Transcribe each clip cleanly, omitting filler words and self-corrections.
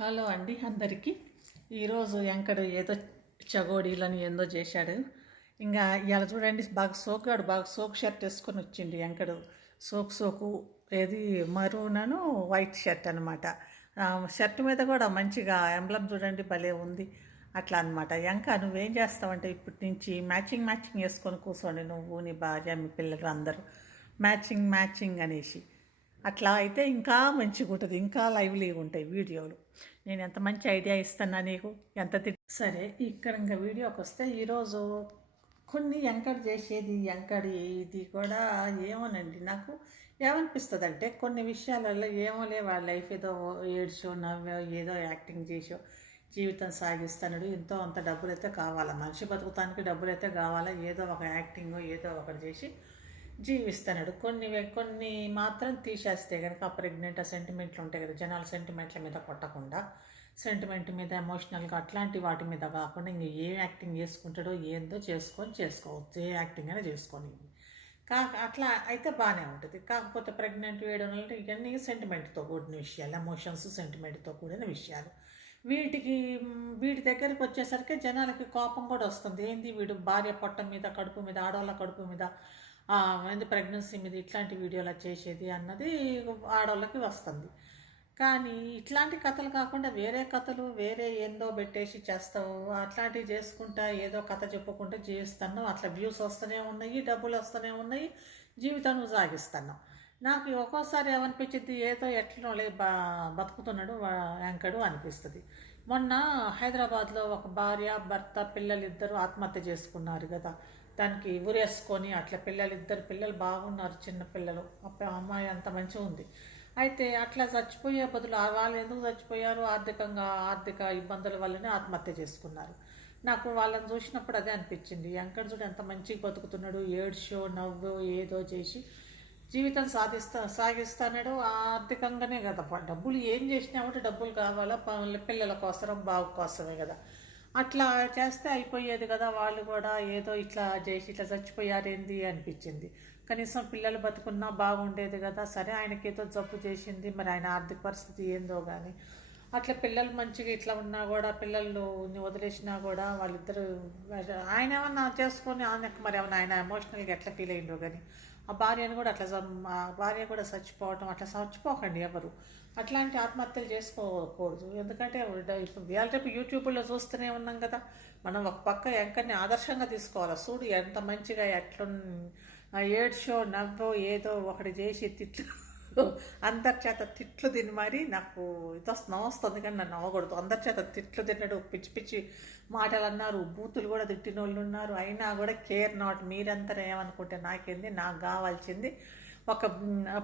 Hello అండి అందరికీ. ఈరోజు ఎంకడు ఏదో చగోడీలని ఏందో చేశాడు. ఇంకా ఇలా చూడండి, బాగా సోకు షర్ట్ వేసుకొని వచ్చిండు ఎంకడు. సోకు ఏది మరూనను వైట్ షర్ట్ అనమాట. షర్ట్ మీద కూడా మంచిగా ఎంబ్లం చూడండి, భలే ఉంది. అట్లా అనమాట. నువ్వేం చేస్తావంటే ఇప్పటి నుంచి మ్యాచింగ్ వేసుకొని కూర్చోండి, నువ్వు నీ భార్య మీ పిల్లలు అందరూ మ్యాచింగ్ అనేసి. అట్లా అయితే ఇంకా మంచిగా ఉంటుంది, ఇంకా లైవ్లీగా ఉంటాయి వీడియోలు. నేను ఎంత మంచి ఐడియా ఇస్తున్నా నీకు, ఎంత సరే. ఇక్కడ ఇంకా వీడియోకి వస్తే ఈరోజు కొన్ని చేసేది ఇది కూడా ఏమోనండి, నాకు ఏమనిపిస్తుంది అంటే కొన్ని విషయాలలో ఏమోలే వాళ్ళ లైఫ్ ఏదో ఏడ్చో నవ్వో ఏదో యాక్టింగ్ చేసో జీవితం సాగిస్తున్నాడు. ఎంతో అంత డబ్బులు అయితే కావాలా, మనిషి బతుకుతానికి డబ్బులు అయితే కావాలా, ఏదో ఒక యాక్టింగ్ ఏదో ఒకటి చేసి జీవిస్తున్నాడు. కొన్ని మాత్రం తీసేస్తే కనుక ఆ ప్రెగ్నెంట్ సెంటిమెంట్లు ఉంటాయి కదా, జనాల సెంటిమెంట్ల మీద కొట్టకుండా సెంటిమెంట్ మీద ఎమోషనల్గా అట్లాంటి వాటి మీద కాకుండా ఇంక ఏ యాక్టింగ్ చేసుకుంటాడో ఏందో చేసుకోవచ్చు, ఏ యాక్టింగ్ అయినా చేసుకొని అట్లా అయితే బాగానే ఉంటుంది. కాకపోతే ప్రెగ్నెంట్ వేయడం వల్ల ఇవన్నీ సెంటిమెంట్తో కూడిన విషయాలు, ఎమోషన్స్ సెంటిమెంట్తో కూడిన విషయాలు. వీటి దగ్గరికి వచ్చేసరికి జనాలకి కోపం కూడా వస్తుంది. ఏంది వీడు భార్య పొట్ట మీద, కడుపు మీద, ఆడవాళ్ళ కడుపు మీద, ప్రెగ్నెన్సీ మీద ఇట్లాంటి వీడియోలు చేసేది అన్నది ఆడవాళ్ళకి వస్తుంది. కానీ ఇట్లాంటి కథలు కాకుండా వేరే కథలు వేరే ఏందో పెట్టేసి చేస్తావు, అట్లాంటివి చేసుకుంటా ఏదో కథ చెప్పుకుంటూ జీవిస్తున్నావు. అట్లా వ్యూస్ వస్తూనే ఉన్నాయి, డబ్బులు వస్తూనే ఉన్నాయి, జీవితాన్ని సాగిస్తున్నావు. నాకు ఒక్కోసారి ఏమనిపించింది, ఏదో ఎట్లనో బతుకుతున్నాడు యాంకడు అనిపిస్తుంది. మొన్న హైదరాబాద్లో ఒక భార్య భర్త పిల్లలిద్దరూ ఆత్మహత్య చేసుకున్నారు కదా, దానికి ఊరేసుకొని అట్లా ఇద్దరు పిల్లలు బాగున్నారు, చిన్న పిల్లలు. అమ్మాయి అంత మంచిగా ఉంది. అయితే అట్లా చచ్చిపోయే బదులు వాళ్ళు ఎందుకు చచ్చిపోయారు, ఆర్థిక ఇబ్బందుల వల్లనే ఆత్మహత్య చేసుకున్నారు. నాకు వాళ్ళని చూసినప్పుడు అదే అనిపించింది. వెంకట చూడు ఎంత మంచిగా బతుకుతున్నాడు, ఏడ్షో నవ్వు ఏదో చేసి జీవితం సాగిస్తాడు. ఆర్థికంగానే కదా, డబ్బులు ఏం చేసినామంటే డబ్బులు కావాలా, పిల్లల కోసరం బాగు కోసమే కదా. అట్లా చేస్తే అయిపోయేది కదా. వాళ్ళు కూడా ఏదో ఇట్లా చేసి ఇట్లా చచ్చిపోయారేంది అనిపించింది. కనీసం పిల్లలు బతుకున్నా బాగుండేది కదా. సరే, ఆయనకేదో జబ్బు చేసింది, మరి ఆయన ఆర్థిక పరిస్థితి ఏందో కానీ అట్లా పిల్లలు మంచిగా ఇట్లా ఉన్నా కూడా, పిల్లలు వదిలేసినా కూడా వాళ్ళిద్దరు ఆయన ఏమన్నా చేసుకొని ఆయనకు మరి ఏమన్నా ఆయన ఎమోషనల్గా ఎట్లా ఫీల్ అయిందో కానీ ఆ భార్యను కూడా అట్లా, ఆ భార్య కూడా చచ్చిపోవటం, అట్లా చచ్చిపోకండి ఎవరు. అట్లాంటి ఆత్మహత్యలు చేసుకోకూడదు. ఎందుకంటే ఇప్పుడు రేపు యూట్యూబ్లో చూస్తూనే ఉన్నాం కదా. మనం ఒక పక్క యాంకర్ని ఆదర్శంగా తీసుకోవాలి. చూడు ఎంత మంచిగా ఎట్లా ఏడ్షో నవ్వో ఏదో ఒకటి చేసి అందరి చేత తిట్లు తిని మరి నాకు నవ్వుస్తుంది, కానీ నన్ను నవ్వకూడదు. అందరి చేత తిట్లు తిన్నాడు, పిచ్చి పిచ్చి మాటలు అన్నారు, బూతులు కూడా తిట్టిన వాళ్ళు ఉన్నారు. అయినా కూడా కేర్ నాట్. మీరంతా ఏమనుకుంటే నాకేంది, నాకు కావాల్సింది ఒక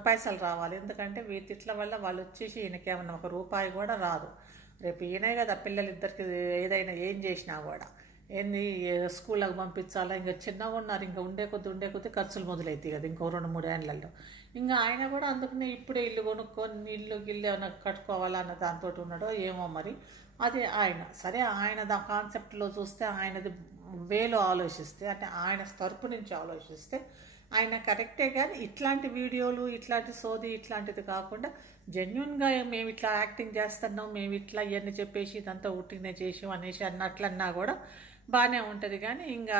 పైసలు రావాలి. ఎందుకంటే వీటి తిట్ల వల్ల వాళ్ళు వచ్చేసి ఈయనకేమన్నా ఒక రూపాయి కూడా రాదు. రేపు ఈయనే కదా పిల్లలిద్దరికి ఏదైనా ఏం చేసినా కూడా ఏంది స్కూళ్ళకి పంపించాలా, ఇంకా చిన్నగా ఉన్నారు, ఇంకా ఉండే కొద్ది ఖర్చులు మొదలవుతాయి కదా ఇంకో 2-3 ఏళ్ళల్లో. ఇంకా ఆయన కూడా అందుకనే ఇప్పుడే ఇల్లు కొనుక్కొని ఇల్లు ఏమైనా కట్టుకోవాలా అన్న దాంతో ఉన్నాడో ఏమో మరి. అది ఆయన సరే, ఆయన కాన్సెప్ట్లో చూస్తే ఆయనది వేలో ఆలోచిస్తే, అంటే ఆయన తరపు నుంచి ఆలోచిస్తే ఆయన కరెక్టే. కానీ ఇట్లాంటి వీడియోలు ఇట్లాంటి సోది ఇట్లాంటిది కాకుండా జెన్యున్గా మేము ఇట్లా యాక్టింగ్ చేస్తున్నాం, మేము ఇట్లా ఇవన్నీ చెప్పేసి ఇదంతా ఉట్టినే చేసాం అనేసి అన్నట్లన్నా కూడా బాగానే ఉంటుంది. కానీ ఇంకా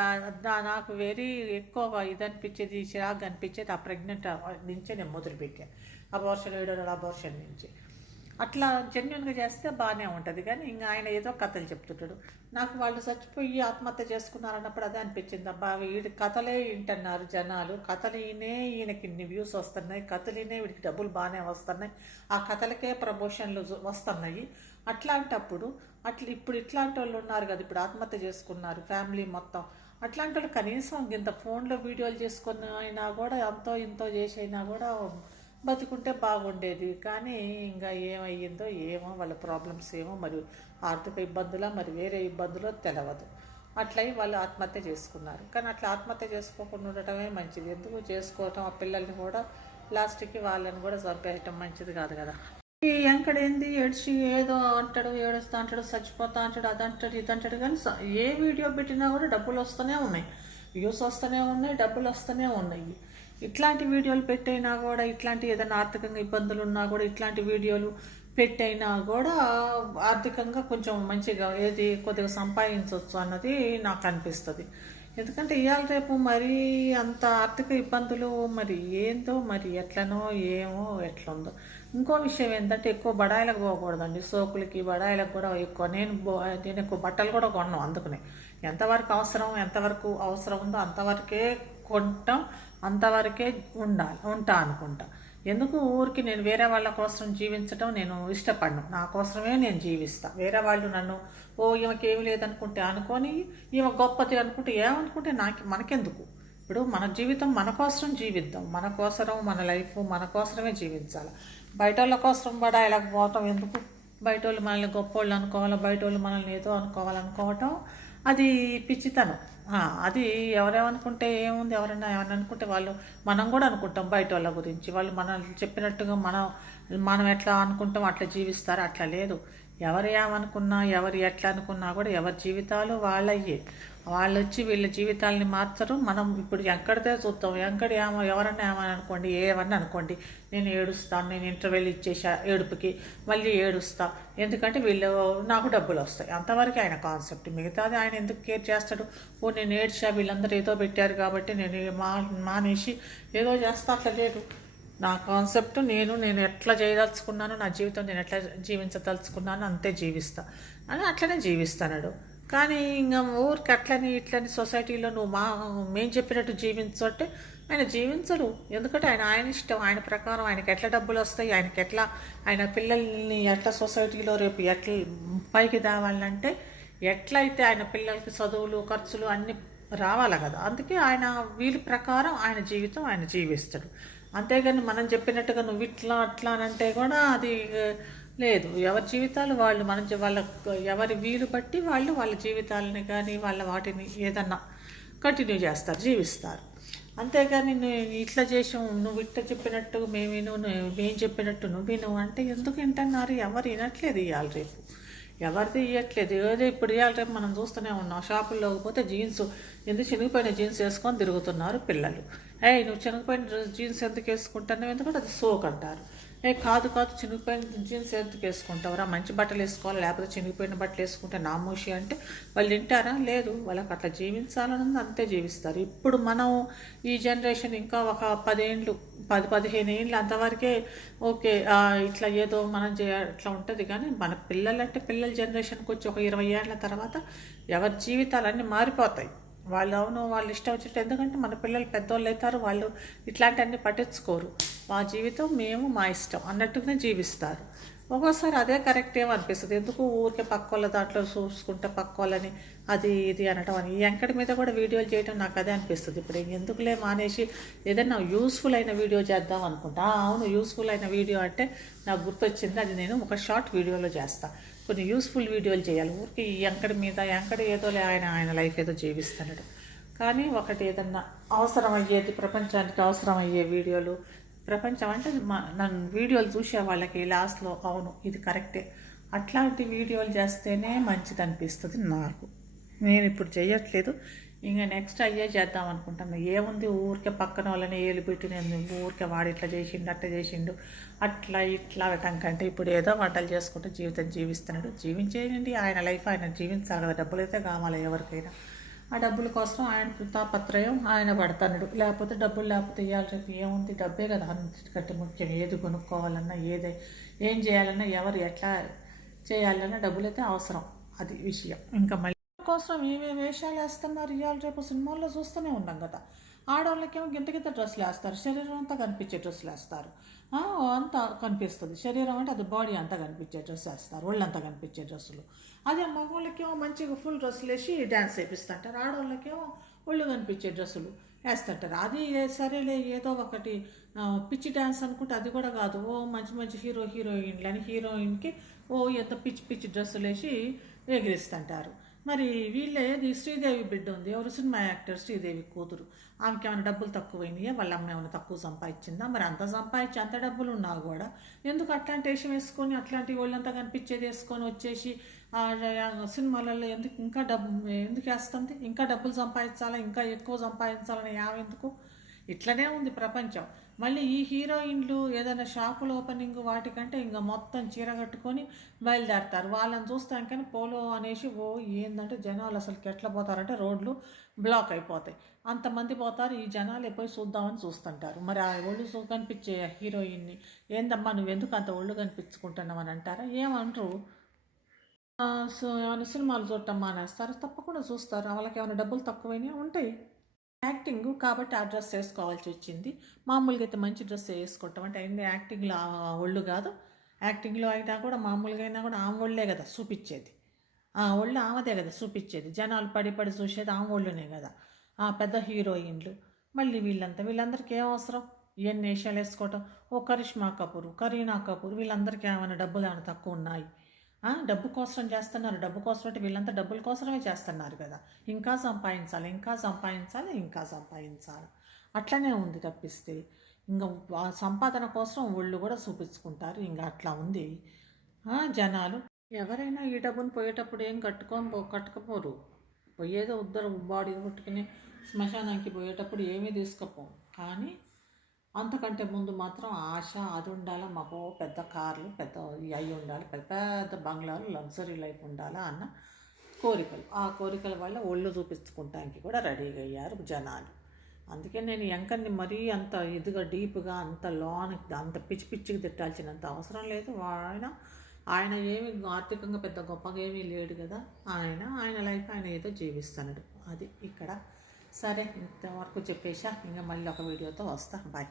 నాకు వెరీ ఎక్కువ ఇది అనిపించేది, చిరాకు అనిపించేది ఆ ప్రెగ్నెంట్ నుంచే నేను మొదలుపెట్టాను. అబార్షన్ నుంచి అట్లా జెన్యున్గా చేస్తే బాగానే ఉంటుంది. కానీ ఇంకా ఆయన ఏదో కథలు చెప్తుంటాడు. నాకు వాళ్ళు చచ్చిపోయి ఆత్మహత్య చేసుకున్నారన్నప్పుడు అదే అనిపించింది. అబ్బా వీడి కథలే వింటున్నారు జనాలు, ఈయనకి ఇన్ని వ్యూస్ వస్తున్నాయి, కథలినే వీడికి డబ్బులు బాగానే వస్తున్నాయి, ఆ కథలకే ప్రమోషన్లు వస్తున్నాయి. అట్లాంటప్పుడు ఇప్పుడు ఇట్లాంటి వాళ్ళు ఉన్నారు కదా, ఇప్పుడు ఆత్మహత్య చేసుకున్నారు ఫ్యామిలీ మొత్తం. అట్లాంటి వాళ్ళు కనీసం ఇంత ఫోన్లో వీడియోలు చేసుకుని అయినా కూడా ఎంతో ఇంతో చేసి అయినా కూడా బతుకుంటే బాగుండేది. కానీ ఇంకా ఏమయ్యిందో ఏమో, వాళ్ళ ప్రాబ్లమ్స్ ఏమో, మరి ఆర్థిక ఇబ్బందులా మరి వేరే ఇబ్బందులో తెలవదు. అట్లయి వాళ్ళు ఆత్మహత్య చేసుకున్నారు. కానీ అట్లా ఆత్మహత్య చేసుకోకుండా ఉండటమే మంచిది. ఎందుకు చేసుకోవటం, ఆ పిల్లల్ని కూడా లాస్ట్కి వాళ్ళని కూడా చంపేయటం మంచిది కాదు కదా. ఈ ఎంకడేంది ఏడ్చి ఏదో అంటాడు, ఏడుస్తా అంటాడు, చచ్చిపోతా అంటాడు, అదంటాడు ఇదంటాడు. కానీ ఏ వీడియో పెట్టినా కూడా డబ్బులు వస్తూనే ఉన్నాయి, వ్యూస్ వస్తూనే ఉన్నాయి, డబ్బులు వస్తూనే ఉన్నాయి. ఇట్లాంటి వీడియోలు పెట్టైనా కూడా, ఇట్లాంటి ఏదైనా ఆర్థికంగా ఇబ్బందులు ఉన్నా కూడా ఇట్లాంటి వీడియోలు పెట్టైనా కూడా ఆర్థికంగా కొంచెం మంచిగా ఏది కొద్దిగా సంపాదించవచ్చు అన్నది నాకు అనిపిస్తుంది. ఎందుకంటే ఇవాళ రేపు మరీ అంత ఆర్థిక ఇబ్బందులు మరి ఏందో మరి ఎట్లనో ఏమో ఎట్లుందో. ఇంకో విషయం ఏంటంటే ఎక్కువ బడాయిలకు పోకూడదండి. సోకులకి బడాయిలకు కూడా ఎక్కువ నేను ఎక్కువ బట్టలు కూడా కొన్నాను. అందుకనే ఎంతవరకు అవసరం ఉందో అంతవరకే కొంటాం, అంతవరకే ఉంటా అనుకుంటా. ఎందుకు ఊరికి నేను వేరే వాళ్ళ కోసం జీవించడం నేను ఇష్టపడను. నా కోసమే నేను జీవిస్తా. వేరే వాళ్ళు నన్ను ఈమెకి ఏమి లేదనుకుంటే అనుకొని, ఈమె గొప్పది అనుకుంటే ఏమనుకుంటే మనకెందుకు? ఇప్పుడు మన జీవితం మన కోసం జీవిద్దాం. మన కోసరం మన లైఫ్ మన కోసమే జీవించాలి. బయట వాళ్ళ కోసం బడాయిలకు పోవటం ఎందుకు? బయట వాళ్ళు మనల్ని గొప్పోళ్ళు అనుకోవాలి, బయట వాళ్ళు మనల్ని ఏదో అనుకోవాలనుకోవటం అది పిచ్చితనం. అది ఎవరేమనుకుంటే ఏముంది, ఎవరైనా ఏమన్నా అనుకుంటే మనం కూడా అనుకుంటాం బయట వాళ్ళ గురించి. వాళ్ళు మనల్ని చెప్పినట్టుగా మనం ఎట్లా అనుకుంటాం అట్లా జీవిస్తారు. అట్లా లేదు. ఎవరు ఏమనుకున్నా ఎవరు ఎట్లా అనుకున్నా కూడా ఎవరి జీవితాలు వాళ్ళయ్యే. వాళ్ళు వచ్చి వీళ్ళ జీవితాలని మార్చరు. మనం ఇప్పుడు ఎక్కడితే చూస్తాం. ఎవరన్నా ఏమని అనుకోండి, ఏమన్నా అనుకోండి, నేను ఏడుస్తాను, నేను ఇంటర్వ్యూలు ఇచ్చేసా ఏడుపుకి మళ్ళీ ఏడుస్తా, ఎందుకంటే నాకు డబ్బులు వస్తాయి. అంతవరకు ఆయన కాన్సెప్ట్. మిగతాది ఆయన ఎందుకు కేర్ చేస్తాడు? నేను ఏడ్చా, వీళ్ళందరూ ఏదో పెట్టారు కాబట్టి నేను మానేసి ఏదో చేస్తా, అట్లా లేదు. నా కాన్సెప్ట్ నేను ఎట్లా చేయదలుచుకున్నాను, నా జీవితం నేను ఎట్లా జీవించదలుచుకున్నాను అంతే జీవిస్తా అని అట్లనే జీవిస్తాడు. కానీ ఇంకా ఊరికి అట్లని ఇట్లని సొసైటీలో మేము చెప్పినట్టు జీవించంటే ఆయన జీవించడు. ఎందుకంటే ఆయన ఇష్టం, ఆయన ప్రకారం ఆయనకి ఎట్లా డబ్బులు వస్తాయి, ఆయన పిల్లల్ని ఎట్లా సొసైటీలో రేపు ఎట్లా పైకి తేవాలంటే ఎట్లయితే ఆయన పిల్లలకి చదువులు ఖర్చులు అన్నీ రావాలి కదా. అందుకే ఆయన వీళ్ళ ప్రకారం ఆయన జీవితం ఆయన జీవిస్తాడు. అంతేగాని మనం చెప్పినట్టుగా నువ్వు ఇట్లా అట్లా అని అంటే కూడా అది లేదు. ఎవరి జీవితాలు వాళ్ళు ఎవరి వీలు బట్టి వాళ్ళ జీవితాలని కానీ వాటిని ఏదన్నా కంటిన్యూ చేస్తారు, జీవిస్తారు. అంతేగాని ఇట్లా చేసాం, నువ్వు ఇట్లా చెప్పినట్టు మేము చెప్పినట్టు నువ్వు అంటే ఎందుకు వింటున్నారు? ఎవరు వినట్లేదు ఇవాళ రేపు, ఎవరిది ఇవ్వట్లేదు. ఏదో ఇప్పుడు ఇవాళ రేపు మనం చూస్తూనే ఉన్నాం. షాపుల్లోకి పోతే ఎందుకు చినిగిపోయిన జీన్స్ వేసుకొని తిరుగుతున్నారు పిల్లలు. నువ్వు చినిగిపోయిన జీన్స్ ఎందుకు వేసుకుంటున్నావు? ఎందుకంటే అది సోక్ అంటారు. కాదు చినిగిపోయిన జీన్స్ ఎందుకు వేసుకుంటావురా? మంచి బట్టలు వేసుకోవాలి, లేకపోతే చినిగిపోయిన బట్టలు వేసుకుంటే నామోషి అంటే వాళ్ళు వింటారా? లేదు. వాళ్ళకి అట్లా జీవించాలని అంతే జీవిస్తారు. ఇప్పుడు మనం ఈ జనరేషన్ ఇంకా ఒక 10-15 ఏళ్ళు అంతవరకే ఓకే, ఇట్లా ఏదో మనం ఇట్లా ఉంటుంది. కానీ మన పిల్లల జనరేషన్కి వచ్చి ఒక 20 ఏళ్ళ తర్వాత ఎవరి జీవితాలన్నీ మారిపోతాయి. వాళ్ళు ఇష్టం వచ్చినట్టు. ఎందుకంటే మన పిల్లలు పెద్దోళ్ళు అవుతారు, వాళ్ళు ఇట్లాంటివన్నీ పట్టించుకోరు. మా జీవితం మా ఇష్టం అన్నట్టుగానే జీవిస్తారు. ఒక్కోసారి అదే కరెక్ట్ ఏమనిపిస్తుంది. ఎందుకు ఊరికే పక్క వాళ్ళ దాంట్లో చూసుకుంటే పక్క వాళ్ళని అది ఇది అనటం అని. ఈ వెంకటి మీద కూడా వీడియోలు చేయడం నాకు అదే అనిపిస్తుంది. ఇప్పుడు ఎందుకులే మానేసి ఏదైనా యూస్ఫుల్ అయిన వీడియో చేద్దాం అనుకుంటా. అవును, యూస్ఫుల్ అయిన వీడియో అంటే నాకు గుర్తొచ్చింది. అది నేను ఒక షార్ట్ వీడియోలో చేస్తాను. కొన్ని యూస్ఫుల్ వీడియోలు చేయాలి. ఊరికి ఈ వెంకటి ఏదో ఆయన లైఫ్ ఏదో జీవిస్తున్నాడు. కానీ ఒకటి ఏదన్నా అవసరమయ్యేది, ప్రపంచానికి అవసరమయ్యే వీడియోలు, ప్రపంచం అంటే నన్ను వీడియోలు చూసే వాళ్ళకి లాస్ట్లో అవును ఇది కరెక్టే అట్లాంటి వీడియోలు చేస్తేనే మంచిది అనిపిస్తుంది నాకు. నేను ఇప్పుడు చేయట్లేదు, ఇంకా నెక్స్ట్ అయ్యే చేద్దాం అనుకుంటాను. ఏముంది ఊరికే పక్కన వాళ్ళని ఏలు పెట్టి నేను ఊరికే వాడు ఇట్లా చేసిండు అట్లా చేసిండు అట్లా ఇట్లా అవటం కంటే ఇప్పుడు ఏదో వంటలు చేసుకుంటూ జీవితం జీవిస్తున్నాడు. జీవించేయండి, ఆయన లైఫ్ ఆయన జీవించాలి కదా. డబ్బులు అయితే కావాలి ఎవరికైనా. ఆ డబ్బుల కోసం ఆయన తాపత్రయం ఆయన పడతాడు. లేకపోతే డబ్బులు లేకపోతే ఇవ్వాలి. రేపు ఏముంది, డబ్బే కదా అన్నిటికంటే ముఖ్యం. ఏది కొనుక్కోవాలన్నా ఏం చేయాలన్నా ఎవరు ఎట్లా చేయాలన్నా డబ్బులైతే అవసరం. అది విషయం. ఇంకా మళ్ళీ కోసం ఏమేమి వేషాలు వేస్తున్నారు ఇవాళ రేపు సినిమాల్లో చూస్తూనే ఉన్నాం కదా. ఆడవాళ్ళకేమో గింత డ్రెస్సులు వేస్తారు, శరీరం అంతా కనిపించే డ్రెస్సులు వేస్తారు. అంతా కనిపిస్తుంది శరీరం అంటే అది బాడీ అంతా కనిపించే డ్రెస్ వేస్తారు, ఒళ్ళంతా కనిపించే డ్రెస్సులు. అదే మగవాళ్ళకేమో మంచిగా ఫుల్ డ్రెస్సులు వేసి డ్యాన్స్ వేపిస్తుంటారు. ఆడవాళ్ళకేమో ఒళ్ళు కనిపించే డ్రెస్సులు వేస్తుంటారు. అది సరేలే ఏదో ఒకటి పిచ్చి డ్యాన్స్ అనుకుంటే అది కూడా కాదు. మంచి మంచి హీరోయిన్లని హీరోయిన్కి ఎంత పిచ్చి డ్రెస్సులు వేసి ఎగిరిస్తుంటారు. మరి వీళ్ళేది శ్రీదేవి బిడ్డ ఉంది, ఎవరు సినిమా యాక్టర్ శ్రీదేవి కూతురు. ఆమెకి ఏమైనా డబ్బులు తక్కువైనాయా? వాళ్ళ అమ్మ ఏమైనా తక్కువ సంపాదించిందా? మరి అంత సంపాదించి అంత డబ్బులు ఉన్నా కూడా ఎందుకు అట్లాంటి వేషం వేసుకొని అట్లాంటి వాళ్ళంతా కనిపించేది వేసుకొని వచ్చేసి సినిమాలలో ఎందుకు వేస్తుంది? ఇంకా డబ్బులు సంపాదించాలా, ఇంకా ఎక్కువ సంపాదించాలని యావెందుకు? ఇట్లనే ఉంది ప్రపంచం. మళ్ళీ ఈ హీరోయిన్లు ఏదైనా షాపుల ఓపెనింగ్ వాటికంటే ఇంకా మొత్తం చీర కట్టుకొని బయలుదేరతారు. వాళ్ళని చూస్తాం కానీ పోలో అనేసి ఏంటంటే జనాలు అసలుకి ఎట్లా పోతారంటే రోడ్లు బ్లాక్ అయిపోతాయి. అంతమంది పోతారు. ఈ జనాలు పోయి చూద్దామని చూస్తుంటారు. మరి ఆ ఒళ్ళు కనిపించే హీరోయిన్ని ఏందమ్మా నువ్వెందుకు అంత ఒళ్ళు కనిపించుకుంటున్నావు అని అంటారా? ఏమంటారు. సో ఏమైనా సినిమాలు చూడటం మానేస్తారు, తప్పకుండా చూస్తారు. వాళ్ళకి ఏమైనా డబ్బులు తక్కువైనా ఉంటాయి. యాక్టింగ్ కాబట్టి ఆ డ్రెస్ వేసుకోవాల్సి వచ్చింది. మామూలుగా అయితే మంచి డ్రెస్ వేసుకుంటాం అంటే అయింది. యాక్టింగ్లో ఒళ్ళు కాదు, యాక్టింగ్లో అయినా కూడా మామూలుగా అయినా కూడా ఆమె ఒళ్ళే కదా చూపించేది. ఆ ఒళ్ళు ఆమెదే కదా చూపించేది. జనాలు పడి పడి చూసేది ఆమె ఒళ్ళునే కదా. ఆ పెద్ద హీరోయిన్లు మళ్ళీ వీళ్ళందరికీ ఏం అవసరం ఇవన్నీ వేషాలు వేసుకోవటం? కరిష్మా కపూర్, కరీనా కపూర్ వీళ్ళందరికీ ఏమైనా డబ్బులు ఏమైనా తక్కువ ఉన్నాయి? డబ్బు కోసం చేస్తున్నారు. డబ్బు కోసం అంటే వీళ్ళంతా డబ్బుల కోసమే చేస్తున్నారు కదా. ఇంకా సంపాదించాలి, ఇంకా సంపాదించాలి, ఇంకా సంపాదించాలి, అట్లనే ఉంది తప్పిస్తే ఇంకా సంపాదన కోసం ఒళ్ళు కూడా చూపించుకుంటారు. ఇంకా అట్లా ఉంది జనాలు. ఎవరైనా ఈ డబ్బును పోయేటప్పుడు ఏం కట్టుకపోరు. పోయేదో ఉద్దరు బాడీ కొట్టుకుని శ్మశానానికి పోయేటప్పుడు ఏమీ తీసుకపోం. కానీ అంతకంటే ముందు మాత్రం ఆశ అది ఉండాలా, మాకు పెద్ద కార్లు పెద్ద అవి ఉండాలి, పెద్ద పెద్ద బంగ్లాలు, లగ్జరీ లైఫ్ ఉండాలా అన్న కోరికలు. ఆ కోరికల వల్ల ఒళ్ళు చూపించుకుంటానికి కూడా రెడీగా అయ్యారు జనాలు. అందుకే నేను యాంకర్ని మరీ అంత ఇదిగా డీప్గా అంత లోనికి అంత పిచ్చి పిచ్చికి తిట్టాల్సినంత అవసరం లేదు. ఆయన ఏమి ఆర్థికంగా పెద్ద గొప్పగా ఏమీ లేడు కదా. ఆయన లైఫ్ ఆయన ఏదో జీవిస్తున్నాడు. అది ఇక్కడ. సరే ఇంతవరకు చెప్పేసా. ఇంకా మళ్ళీ ఒక వీడియోతో వస్తా. బాయ్.